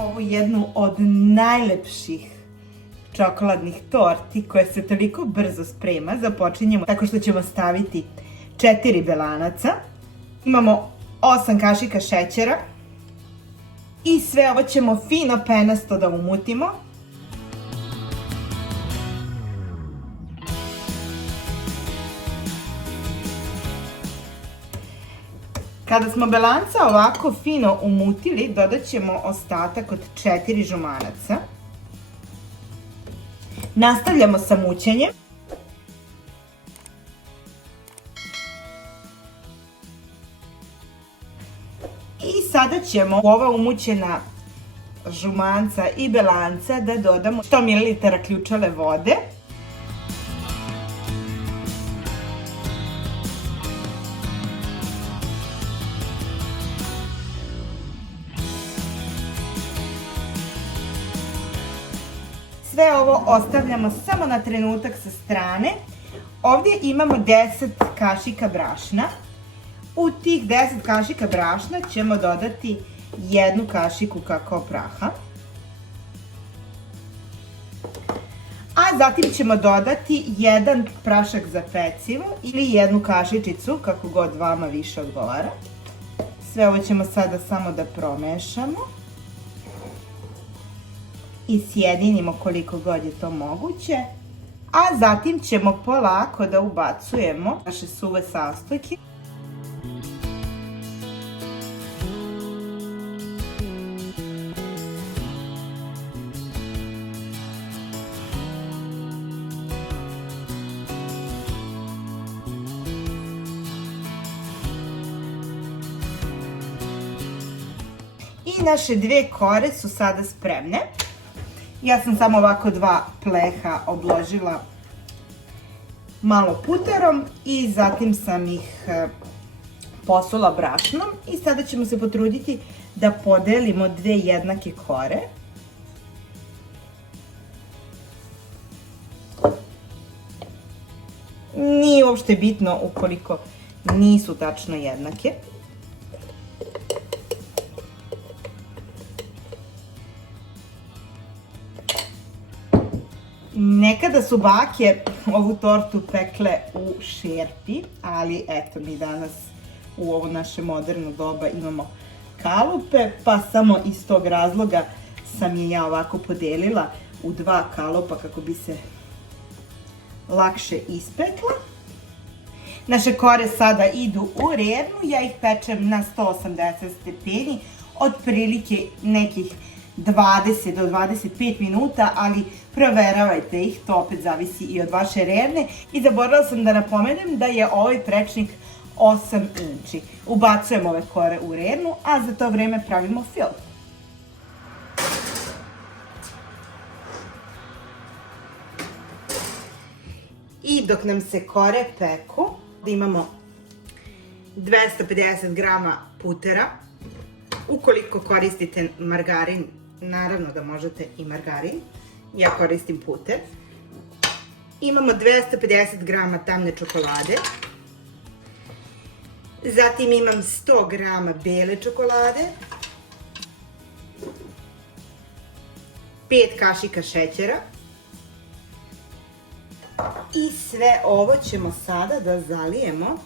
ovu jednu od najlepših čokoladnih torti koja se toliko brzo sprema. Započinjemo tako što ćemo staviti 4 belanaca. Imamo 8 kašika šećera i sve ovo ćemo fino penasto da umutimo. Kada smo belanca ovako fino umutili, dodat ćemo ostatak od 4 žumanaca. Nastavljamo sa mućenjem. I sada ćemo u ova umućena žumanca i belanca da dodamo 100 ml ključale vode. Sve ovo ostavljamo samo na trenutak sa strane. Ovdje imamo 10 kašika brašna. U tih 10 kašika brašna ćemo dodati 1 kašiku kakao praha. A zatim ćemo dodati 1 prašak za pecivo ili 1 kašičicu, kako god vama više odgovara. Sve ovo ćemo sada samo da promešamo i sjedinimo koliko god je to moguće. A zatim ćemo polako da ubacujemo naše suve sastojke. I naše 2 kore su sada spremne. Ja sam samo ovako 2 pleha obložila malo puterom i zatim sam ih posula brašnom i sada ćemo se potruditi da podelimo 2 jednake kore. Nije uopšte bitno ukoliko nisu tačno jednake. Nekada su bake ovu tortu pekle u šerpi, ali eto mi danas u ovo naše moderno doba imamo kalupe, pa samo iz tog razloga sam je ja ovako podelila u 2 kalupa kako bi se lakše ispekla. Naše kore sada idu u rernu, ja ih pečem na 180 stepeni, otprilike nekih 20 do 25 minuta, ali proveravajte ih, to opet zavisi i od vaše rerne. I zaboravila sam da napomenem da je ovaj prečnik 8 inči. Ubacujemo ove kore u rernu, a za to vreme pravimo fil. I dok nam se kore peku, imamo 250 g putera. Ukoliko koristite margarin, naravno da možete i margarin. Ja koristim puter. Imamo 250 g tamne čokolade. Zatim imam 100 g bele čokolade. 5 kašika šećera. I sve ovo ćemo sada da zalijemo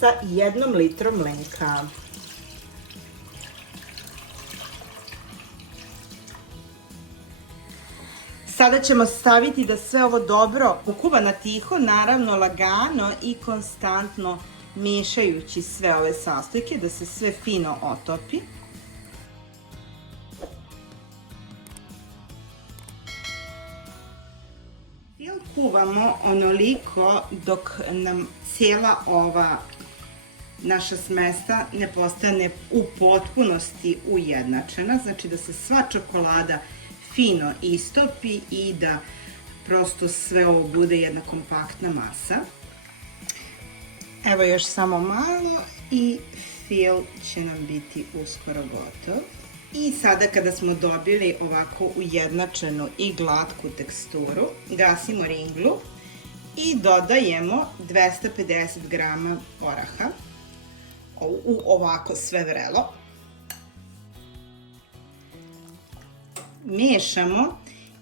sa 1 litrom mleka. Sada ćemo staviti da sve ovo dobro pokuva na tiho, naravno lagano i konstantno mešajući sve ove sastojke da se sve fino otopi. Kuvamo onoliko dok nam cijela ova naša smesa ne postane u potpunosti ujednačena, znači da se sva čokolada fino istopi i da prosto sve ovo bude jedna kompaktna masa. Evo još samo malo i fil će nam biti uskoro gotov. I sada kada smo dobili ovako ujednačenu i glatku teksturu, gasimo ringlu i dodajemo 250 g oraha u ovako sve vrelo. mešamo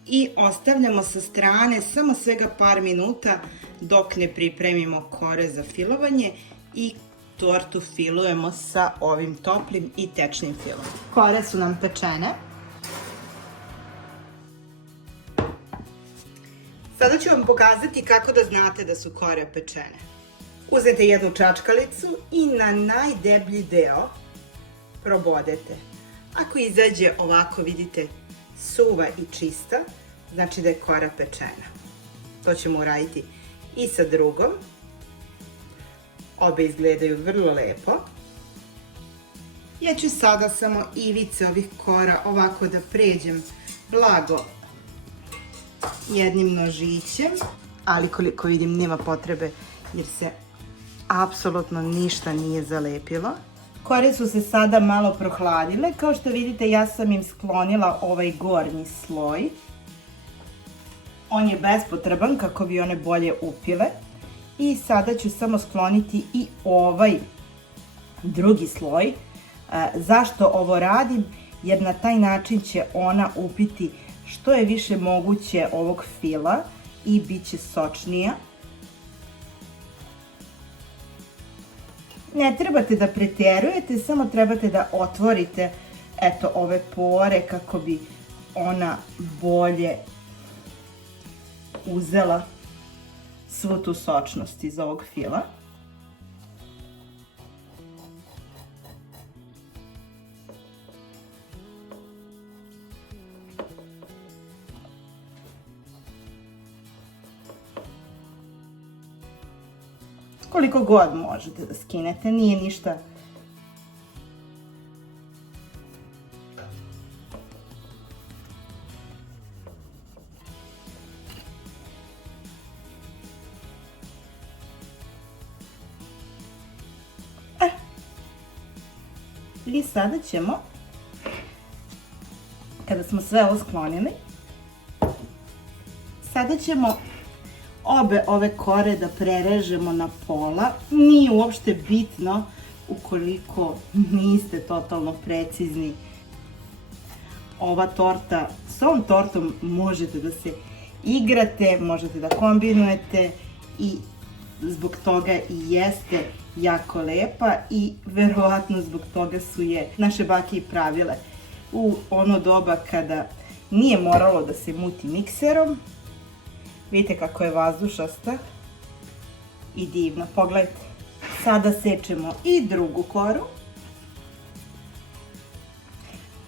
i ostavljamo sa strane samo svega par minuta dok ne pripremimo kore za filovanje i tortu filujemo sa ovim toplim i tečnim filom. Kore su nam pečene. Sada ću vam pokazati kako da znate da su kore pečene. Uzmete jednu čačkalicu i na najdeblji deo probodete. Ako izađe ovako, vidite, suva i čista, znači da je kora pečena. To ćemo uraditi i sa drugom. Obe izgledaju vrlo lepo. Ja ću sada samo ivice ovih kora ovako da pređem blago jednim nožićem, ali koliko vidim nema potrebe jer se apsolutno ništa nije zalepilo. Kore su se sada malo prohladile. Kao što vidite, ja sam im sklonila ovaj gornji sloj. On je bespotreban kako bi one bolje upile. I sada ću samo skloniti i ovaj drugi sloj. Zašto ovo radim? Jer na taj način će ona upiti što je više moguće ovog fila i bit će sočnija. Ne trebate da pretjerujete, samo trebate da otvorite ove pore kako bi ona bolje uzela svu tu sočnost iz ovog fila. Koliko god možete da skinete, nije ništa. I sada ćemo, kada smo sve ovo sklonili, sada ćemo obe ove kore da prerežemo na pola. Nije uopšte bitno ukoliko niste totalno precizni. Ova torta, s ovom tortom možete da se igrate, možete da kombinujete i zbog toga i jeste jako lepa i verovatno zbog toga su je naše bake i pravile u ono doba kada nije moralo da se muti mikserom. Vidite kako je vazdušasta i divna, pogledajte. Sada sečemo i drugu koru.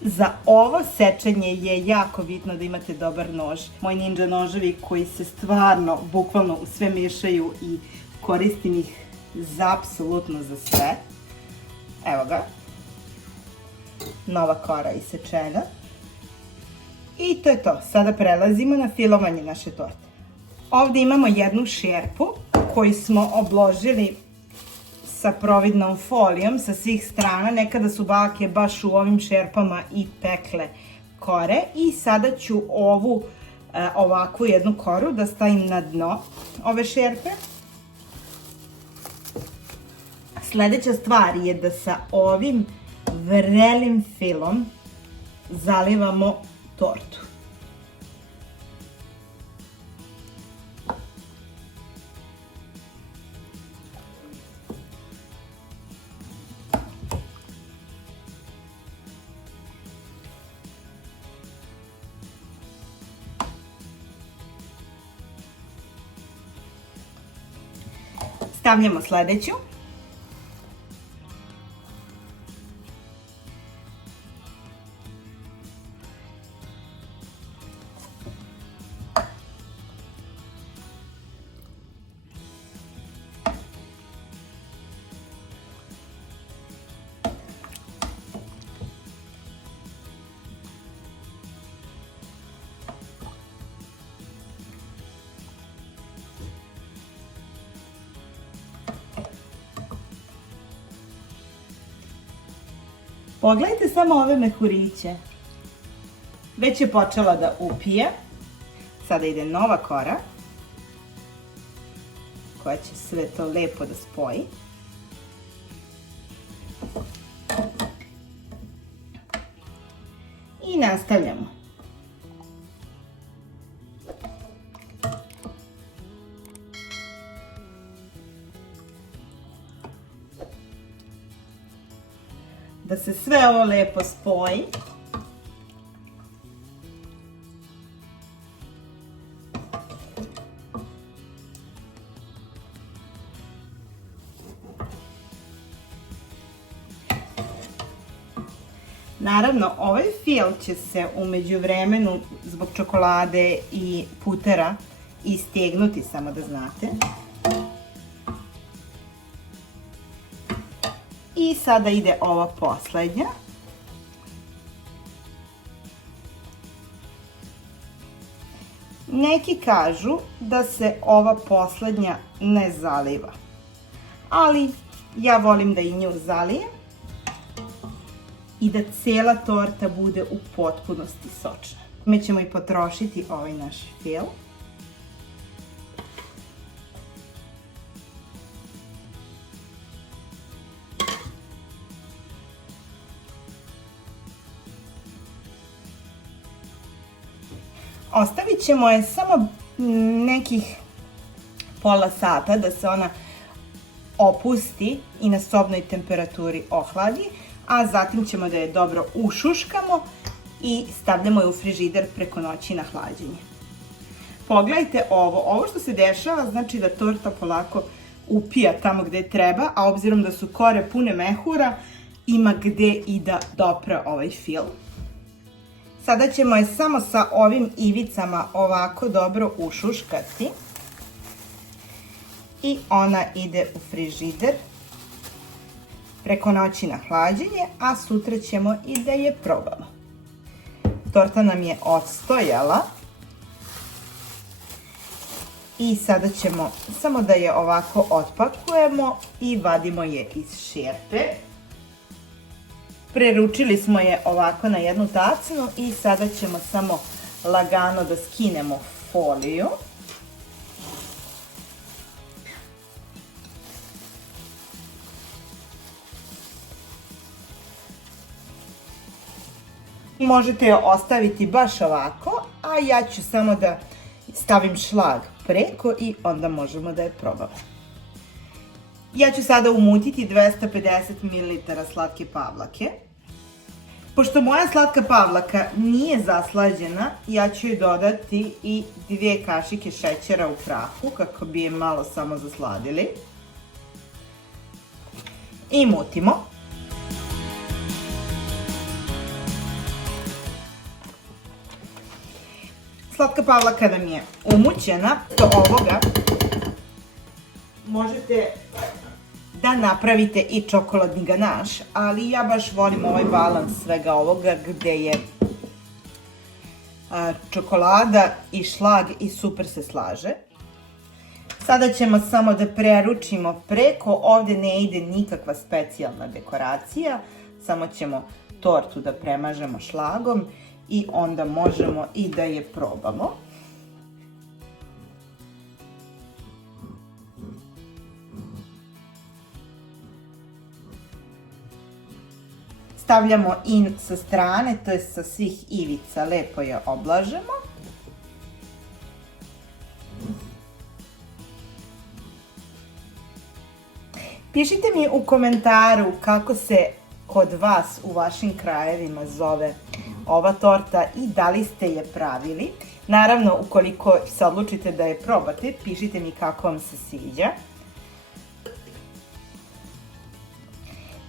Za ovo sečenje je jako bitno da imate dobar nož. Moji ninja noževi koji se stvarno, bukvalno u sve mešaju i koristim ih apsolutno za sve. Evo ga. Nova kora isečena. I to je to. Sada prelazimo na filovanje naše torte. Ovdje imamo jednu šerpu koju smo obložili sa providnom folijom sa svih strana. Nekada su bake baš u ovim šerpama i pekle kore. I sada ću ovu ovakvu jednu koru da stavim na dno ove šerpe. Sljedeća stvar je da sa ovim vrelim filom zalivamo tortu. Stavljamo sljedeću. Pogledajte samo ove mehuriće. Već je počela da upije. Sada ide nova kora koja će sve to lepo da spoji. I nastavljamo. da se sve ovo lepo spoji. Naravno, ovaj fil će se u međuvremenu zbog čokolade i putera istegnuti, samo da znate. I sada ide ova poslednja. Neki kažu da se ova poslednja ne zaliva, ali ja volim da i nju zalijem i da cela torta bude u potpunosti sočna. Mi ćemo i potrošiti ovaj naš fil. Ostavit ćemo je samo nekih pola sata da se ona opusti i na sobnoj temperaturi ohladi, a zatim ćemo da je dobro ušuškamo i stavljamo je u frižider preko noći na hlađenje. Pogledajte ovo što se dešava znači da torta polako upija tamo gde treba, a obzirom da su kore pune mehura, ima gde i da dopre ovaj fil. Sada ćemo je samo sa ovim ivicama ovako dobro ušuškati i ona ide u frižider preko noći na hlađenje, a sutra ćemo i da je probamo. Torta nam je odstojala i sada ćemo samo da je ovako otpakujemo i vadimo je iz šerpe. Preručili smo je ovako na jednu tacnu i sada ćemo samo lagano da skinemo foliju. Možete je ostaviti baš ovako, a ja ću samo da stavim šlag preko i onda možemo da je probamo. Ja ću sada umutiti 250 ml slatke pavlake. Pošto moja slatka pavlaka nije zaslađena, ja ću joj dodati i 2 kašike šećera u prahu kako bi je malo samo zasladili. I mutimo. Slatka pavlaka nam je umućena, do ovoga možete da napravite i čokoladni ganaš, ali ja baš volim ovaj balans svega ovoga gde je čokolada i šlag i super se slaže. Sada ćemo samo da preručimo preko, ovde ne ide nikakva specijalna dekoracija, samo ćemo tortu da premažemo šlagom i onda možemo i da je probamo. Stavljamo in sa strane, to je sa svih ivica, lepo je oblažemo. Pišite mi u komentaru kako se kod vas u vašim krajevima zove ova torta i da li ste je pravili. Naravno, ukoliko se odlučite da je probate, pišite mi kako vam se sviđa.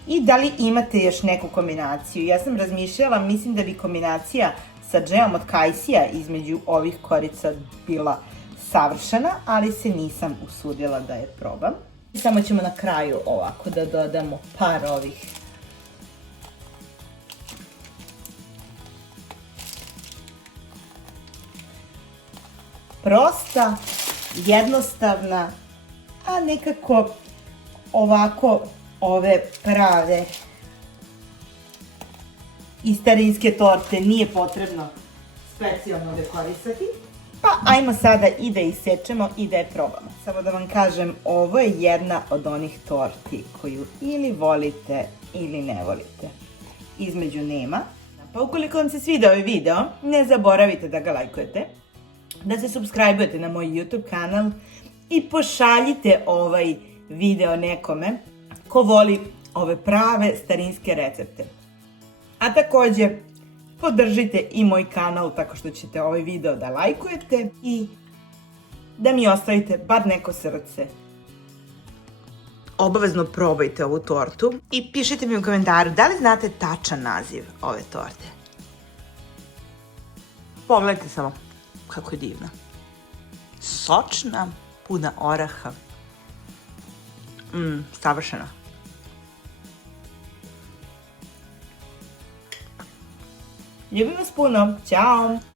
I da li imate još neku kombinaciju? Ja sam razmišljala, mislim da bi kombinacija sa džemom od kajsija između ovih korica bila savršena, ali se nisam usudila da je probam. Samo ćemo na kraju ovako da dodamo par ovih prosta, jednostavna, a nekako ovako ove prave i starinske torte nije potrebno specijalno dekorisati. Pa ajmo sada i da isečemo i da je probamo. Samo da vam kažem, ovo je jedna od onih torti koju ili volite ili ne volite. Između nema. Pa ukoliko vam se sviđa ovaj video, ne zaboravite da ga lajkujete, da se subscribe-ujete na moj YouTube kanal i pošaljite ovaj video nekome ko voli ove prave starinske recepte. A također, podržite i moj kanal tako što ćete ovaj video da lajkujete i da mi ostavite bar neko srce. Obavezno probajte ovu tortu i pišite mi u komentaru da li znate tačan naziv ove torte. Pogledajte samo kako je divna. Sočna, puna oraha. Savršena. Ljubim vas puno. Ćao!